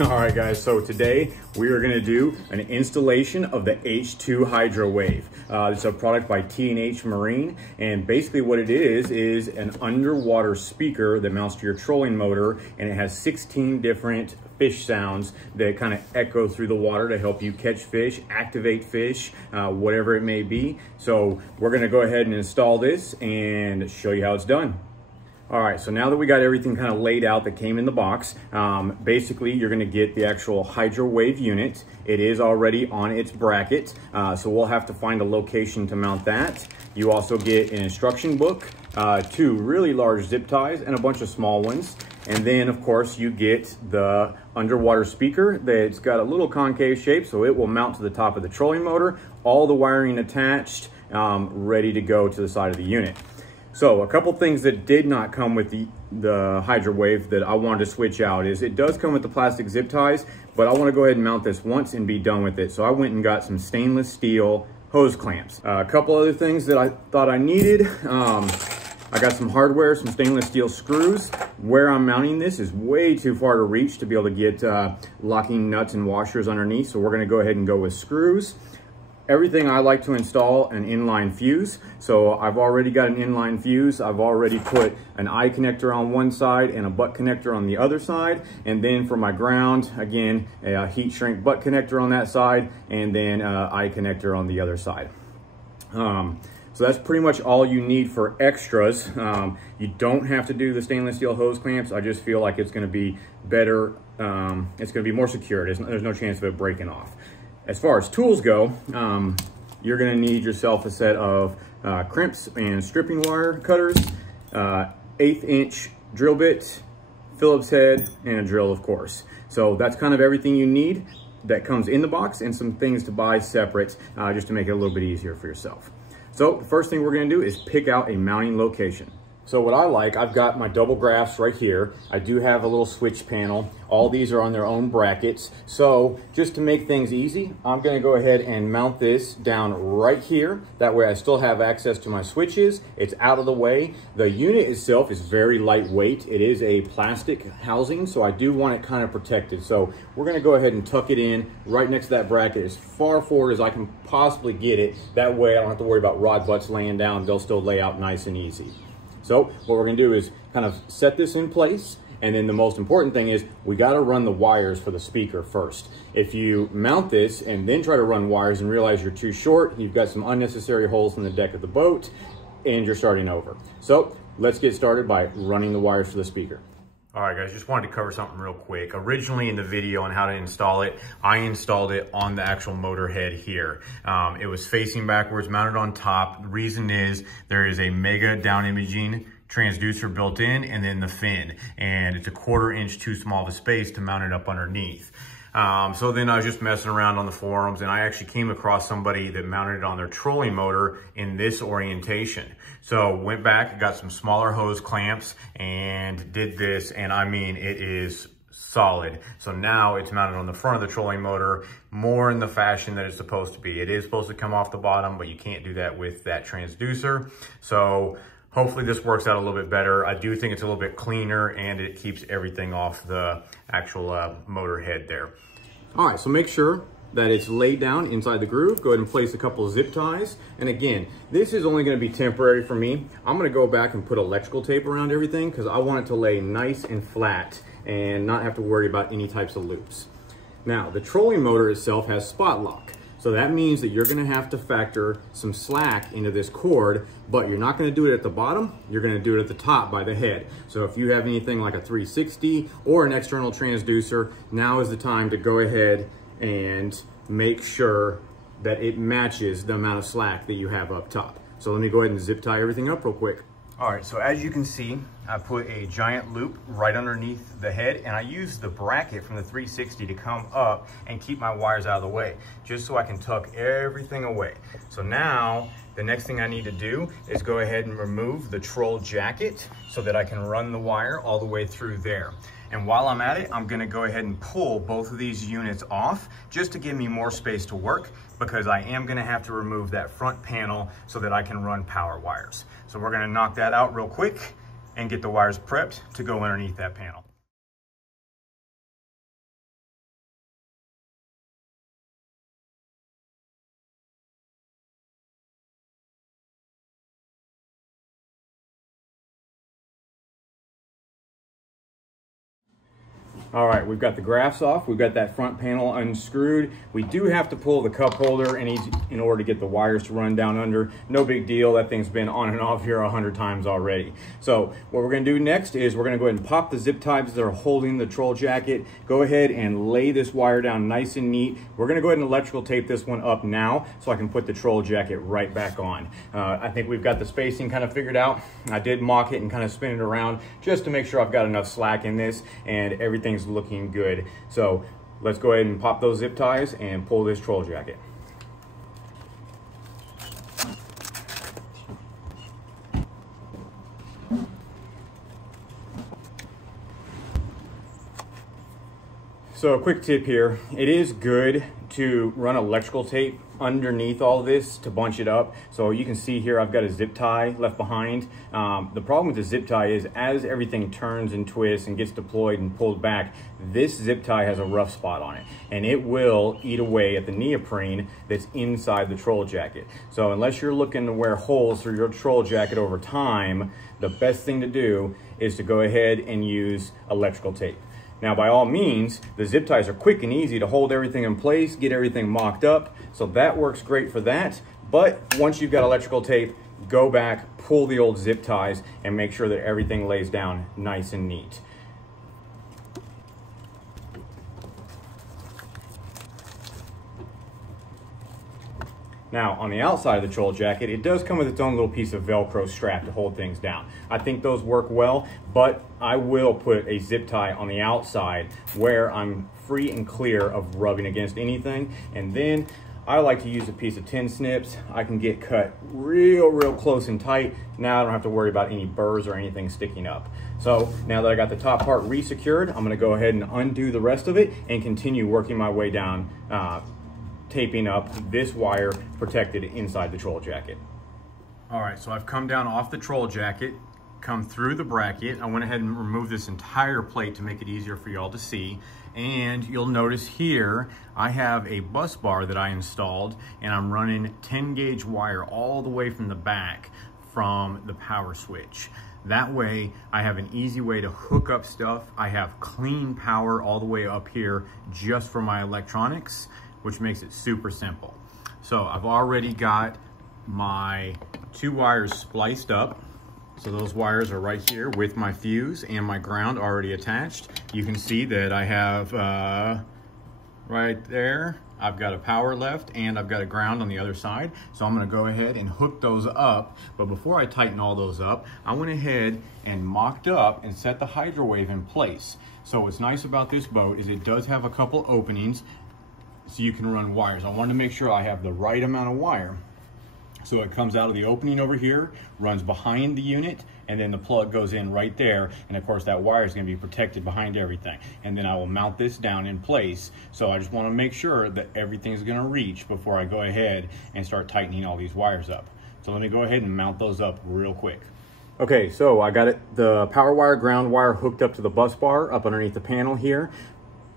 All right guys, so today we are gonna do an installation of the H2 Hydrowave. It's a product by T&H Marine, and basically what it is an underwater speaker that mounts to your trolling motor, and it has 16 different fish sounds that kind of echo through the water to help you catch fish, activate fish, whatever it may be. So we're gonna go ahead and install this and show you how it's done. All right, so now that we got everything kind of laid out that came in the box, basically you're gonna get the actual Hydrowave unit. It is already on its bracket, so we'll have to find a location to mount that. You also get an instruction book, 2 really large zip ties and a bunch of small ones. And then of course you get the underwater speaker that's got a little concave shape, so it will mount to the top of the trolling motor, all the wiring attached, ready to go to the side of the unit. So a couple things that did not come with the Hydrowave that I wanted to switch out is it does come with the plastic zip ties, but I want to go ahead and mount this once and be done with it. So I went and got some stainless steel hose clamps. A couple other things that I thought I needed. I got some hardware, some stainless steel screws. Where I'm mounting this is way too far to reach to be able to get locking nuts and washers underneath. So we're going to go ahead and go with screws. Everything I like to install an inline fuse. So I've already got an inline fuse. I've already put an eye connector on one side and a butt connector on the other side. And then for my ground, again, a heat shrink butt connector on that side, and then eye connector on the other side. So that's pretty much all you need for extras. You don't have to do the stainless steel hose clamps. I just feel like it's gonna be better. It's gonna be more secure. There's no chance of it breaking off. As far as tools go, you're gonna need yourself a set of crimps and stripping wire cutters, 1/8 inch drill bit, Phillips head, and a drill, of course. So that's kind of everything you need that comes in the box, and some things to buy separate just to make it a little bit easier for yourself. So the first thing we're gonna do is pick out a mounting location. So what I like, I've got my double graphs right here. I do have a little switch panel. All these are on their own brackets. So just to make things easy, I'm gonna go ahead and mount this down right here. That way I still have access to my switches. It's out of the way. The unit itself is very lightweight. It is a plastic housing, so I do want it kind of protected. So we're gonna go ahead and tuck it in right next to that bracket as far forward as I can possibly get it. That way I don't have to worry about rod butts laying down. They'll still lay out nice and easy. So what we're gonna do is kind of set this in place, and then the most important thing is we gotta run the wires for the speaker first. If you mount this and then try to run wires and realize you're too short, you've got some unnecessary holes in the deck of the boat, and you're starting over. So let's get started by running the wires for the speaker. All right guys, just wanted to cover something real quick. Originally in the video on how to install it, I installed it on the actual motor head here. It was facing backwards, mounted on top. The reason is there is a mega down imaging transducer built in, and then the fin. And it's a 1/4 inch too small of a space to mount it up underneath. So then I was just messing around on the forums, and I actually came across somebody that mounted it on their trolling motor in this orientation. So went back, got some smaller hose clamps and did this, and I mean, it is solid. So now it's mounted on the front of the trolling motor, more in the fashion that it's supposed to be. It is supposed to come off the bottom, but you can't do that with that transducer. So hopefully this works out a little bit better. I do think it's a little bit cleaner, and it keeps everything off the actual motor head there. All right, so make sure that it's laid down inside the groove. Go ahead and place a couple of zip ties. And again, this is only gonna be temporary for me. I'm gonna go back and put electrical tape around everything because I want it to lay nice and flat and not have to worry about any types of loops. Now, the trolling motor itself has spot lock. So that means that you're gonna have to factor some slack into this cord, but you're not gonna do it at the bottom, you're gonna do it at the top by the head. So if you have anything like a 360 or an external transducer, now is the time to go ahead and make sure that it matches the amount of slack that you have up top. So let me go ahead and zip tie everything up real quick. All right, so as you can see, I put a giant loop right underneath the head, and I used the bracket from the 360 to come up and keep my wires out of the way, just so I can tuck everything away. So now, the next thing I need to do is go ahead and remove the troll jacket so that I can run the wire all the way through there. And while I'm at it, I'm gonna go ahead and pull both of these units off just to give me more space to work, because I am gonna have to remove that front panel so that I can run power wires. So we're gonna knock that out real quick and get the wires prepped to go underneath that panel. All right, we've got the graphs off. We've got that front panel unscrewed. We do have to pull the cup holder in order to get the wires to run down under. No big deal. That thing's been on and off here 100 times already. So what we're going to do next is we're going to go ahead and pop the zip ties that are holding the troll jacket. Go ahead and lay this wire down nice and neat. We're going to go ahead and electrical tape this one up now so I can put the troll jacket right back on. I think we've got the spacing kind of figured out. I did mock it and kind of spin it around just to make sure I've got enough slack in this and everything's looking good. So let's go ahead and pop those zip ties and pull this troll jacket. So a quick tip here, it is good to run electrical tape underneath all this to bunch it up. So you can see here I've got a zip tie left behind. The problem with the zip tie is as everything turns and twists and gets deployed and pulled back, this zip tie has a rough spot on it and it will eat away at the neoprene that's inside the troll jacket. So unless you're looking to wear holes through your troll jacket over time, the best thing to do is to go ahead and use electrical tape. Now, by all means, the zip ties are quick and easy to hold everything in place, get everything mocked up. So that works great for that. But once you've got electrical tape, go back, pull the old zip ties, and make sure that everything lays down nice and neat. Now, on the outside of the troll jacket, it does come with its own little piece of Velcro strap to hold things down. I think those work well, but I will put a zip tie on the outside where I'm free and clear of rubbing against anything. And then I like to use a piece of tin snips. I can get cut real close and tight. Now I don't have to worry about any burrs or anything sticking up. So now that I got the top part re-secured, I'm gonna go ahead and undo the rest of it and continue working my way down, taping up this wire protected inside the troll jacket. All right, so I've come down off the troll jacket, come through the bracket. I went ahead and removed this entire plate to make it easier for y'all to see. And you'll notice here, I have a bus bar that I installed and I'm running 10 gauge wire all the way from the back from the power switch. That way I have an easy way to hook up stuff. I have clean power all the way up here just for my electronics, which makes it super simple. So I've already got my 2 wires spliced up. So those wires are right here with my fuse and my ground already attached. You can see that I have right there, I've got a power left and I've got a ground on the other side. So I'm gonna go ahead and hook those up. But before I tighten all those up, I went ahead and mocked up and set the Hydrowave in place. So what's nice about this boat is it does have a couple openings so you can run wires. I wanted to make sure I have the right amount of wire. So it comes out of the opening over here, runs behind the unit, and then the plug goes in right there. And of course that wire is gonna be protected behind everything. And then I will mount this down in place. So I just wanna make sure that everything's gonna reach before I go ahead and start tightening all these wires up. So let me go ahead and mount those up real quick. Okay, so I got the power wire, ground wire hooked up to the bus bar up underneath the panel here.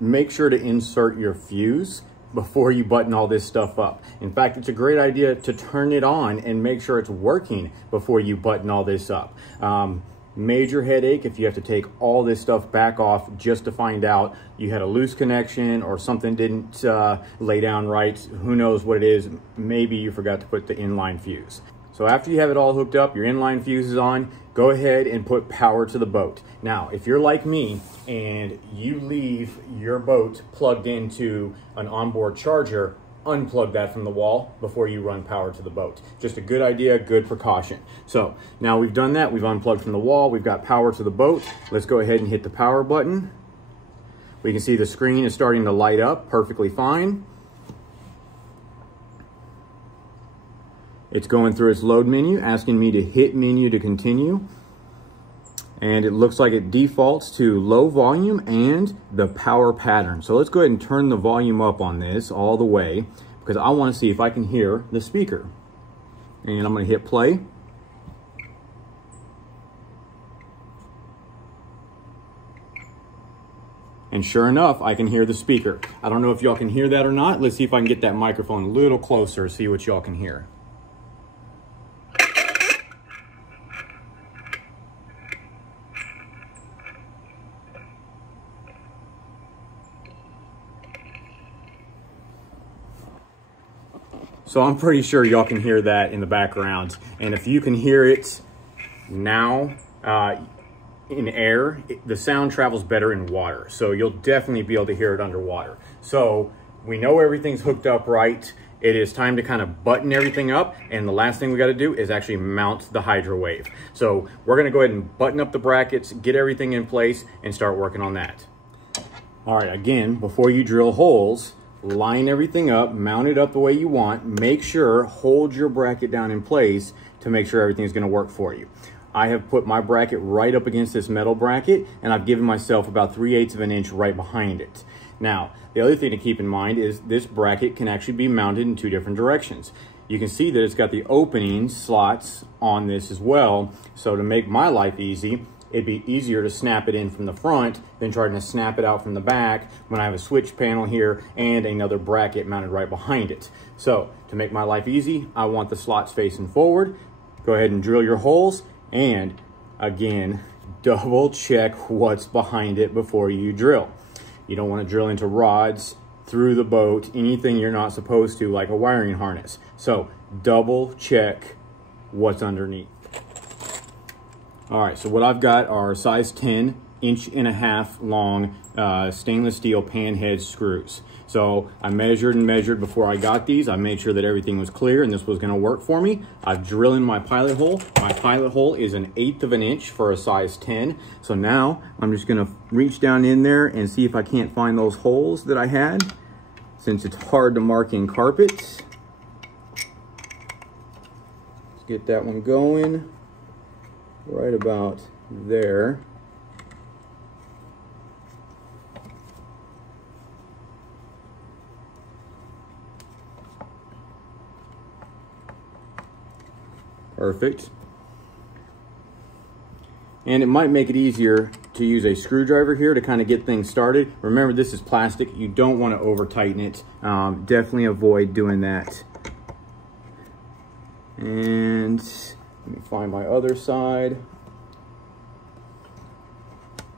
Make sure to insert your fuse before you button all this stuff up. In fact, it's a great idea to turn it on and make sure it's working before you button all this up. Major headache if you have to take all this stuff back off just to find out you had a loose connection or something didn't lay down right. Who knows what it is? Maybe you forgot to put the inline fuse. So after you have it all hooked up, your inline fuse is on, go ahead and put power to the boat. Now, if you're like me and you leave your boat plugged into an onboard charger, unplug that from the wall before you run power to the boat. Just a good idea, good precaution. So now we've done that, we've unplugged from the wall, we've got power to the boat. Let's go ahead and hit the power button. We can see the screen is starting to light up perfectly fine. It's going through its load menu, asking me to hit menu to continue. And it looks like it defaults to low volume and the power pattern. So let's go ahead and turn the volume up on this all the way because I want to see if I can hear the speaker. And I'm going to hit play. And sure enough, I can hear the speaker. I don't know if y'all can hear that or not. Let's see if I can get that microphone a little closer, see what y'all can hear. So I'm pretty sure y'all can hear that in the background. And if you can hear it now in air, the sound travels better in water. So you'll definitely be able to hear it underwater. So we know everything's hooked up right. It is time to kind of button everything up. And the last thing we got to do is actually mount the Hydrowave. So we're going to go ahead and button up the brackets, get everything in place, and start working on that. All right, again, before you drill holes, line everything up, mount it up the way you want. Make sure, hold your bracket down in place to make sure everything's gonna work for you. I have put my bracket right up against this metal bracket, and I've given myself about 3/8 of an inch right behind it. Now, the other thing to keep in mind is this bracket can actually be mounted in 2 different directions. You can see that it's got the opening slots on this as well. So to make my life easy, it'd be easier to snap it in from the front than trying to snap it out from the back when I have a switch panel here and another bracket mounted right behind it. So to make my life easy, I want the slots facing forward. Go ahead and drill your holes, and again, double check what's behind it before you drill. You don't want to drill into rods, through the boat, anything you're not supposed to, like a wiring harness. So double check what's underneath. All right, so what I've got are size 10, 1.5 inch long stainless steel pan head screws. So I measured and measured before I got these. I made sure that everything was clear and this was gonna work for me. I've drilled in my pilot hole. My pilot hole is 1/8 of an inch for a size 10. So now I'm just gonna reach down in there and see if I can't find those holes that I had, since it's hard to mark in carpet. Let's get that one going. Right about there. Perfect. And it might make it easier to use a screwdriver here to kind of get things started. Remember, this is plastic. You don't want to over tighten it. Definitely avoid doing that. And let me find my other side.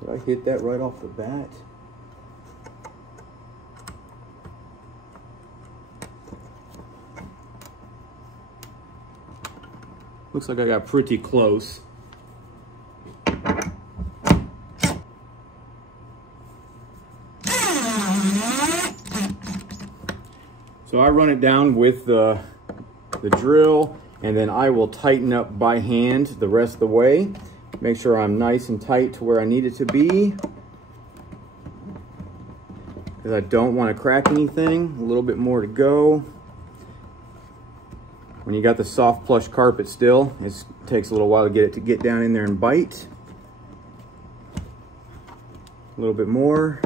Did I hit that right off the bat? Looks like I got pretty close. So I run it down with the drill, and then I will tighten up by hand the rest of the way. Make sure I'm nice and tight to where I need it to be, because I don't want to crack anything. A little bit more to go. When you got the soft plush carpet still, it takes a little while to get it to get down in there and bite. A little bit more.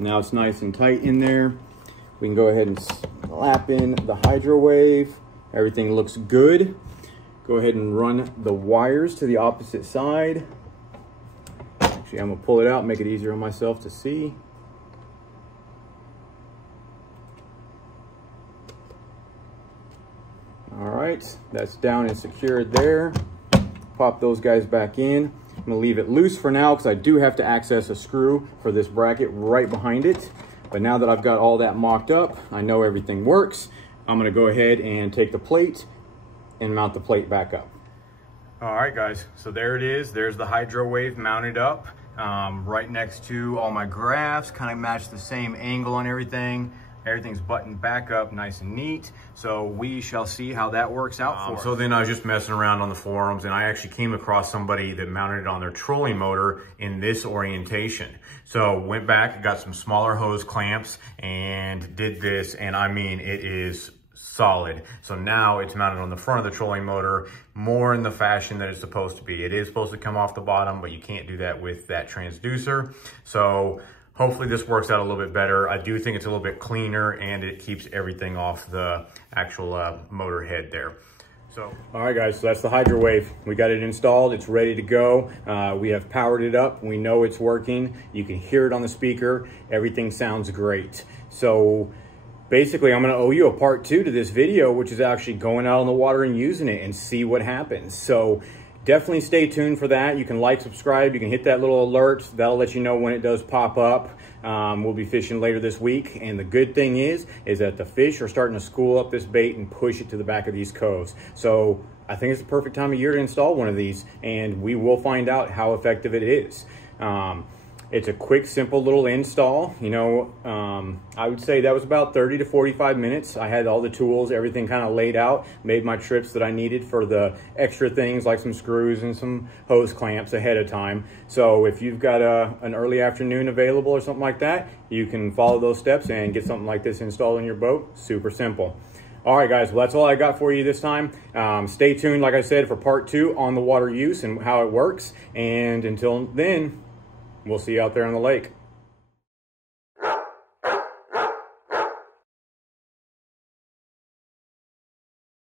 Now it's nice and tight in there. We can go ahead and slap in the Hydrowave. Everything looks good. Go ahead and run the wires to the opposite side. Actually, I'm gonna pull it out, make it easier on myself to see. All right, that's down and secured there. Pop those guys back in. I'm gonna leave it loose for now because I do have to access a screw for this bracket right behind it. But now that I've got all that mocked up, I know everything works. I'm gonna go ahead and take the plate and mount the plate back up. All right, guys, so there it is. There's the Hydrowave mounted up right next to all my graphs, kind of match the same angle on everything. Everything's buttoned back up nice and neat. So we shall see how that works out for us. So then I was just messing around on the forums, and I actually came across somebody that mounted it on their trolling motor in this orientation. So went back, got some smaller hose clamps and did this, and I mean, it is solid. So now it's mounted on the front of the trolling motor, more in the fashion that it's supposed to be. It is supposed to come off the bottom, but you can't do that with that transducer. So hopefully this works out a little bit better. I do think it's a little bit cleaner, and it keeps everything off the actual motor head there. So, all right, guys, so that's the Hydrowave. We got it installed. It's ready to go. We have powered it up. We know it's working. You can hear it on the speaker. Everything sounds great. So basically, I'm going to owe you a part 2 to this video, which is actually going out on the water and using it and see what happens. So definitely stay tuned for that. You can like, subscribe, you can hit that little alert. That'll let you know when it does pop up. We'll be fishing later this week, and the good thing is that the fish are starting to school up this bait and push it to the back of these coves. So I think it's the perfect time of year to install one of these, and we will find out how effective it is. It's a quick, simple little install. You know, I would say that was about 30 to 45 minutes. I had all the tools, everything kind of laid out, made my trips that I needed for the extra things like some screws and some hose clamps ahead of time. So if you've got an early afternoon available or something like that, you can follow those steps and get something like this installed in your boat. Super simple. All right, guys, well, that's all I got for you this time. Stay tuned, like I said, for part 2 on the water use and how it works. And until then, we'll see you out there on the lake.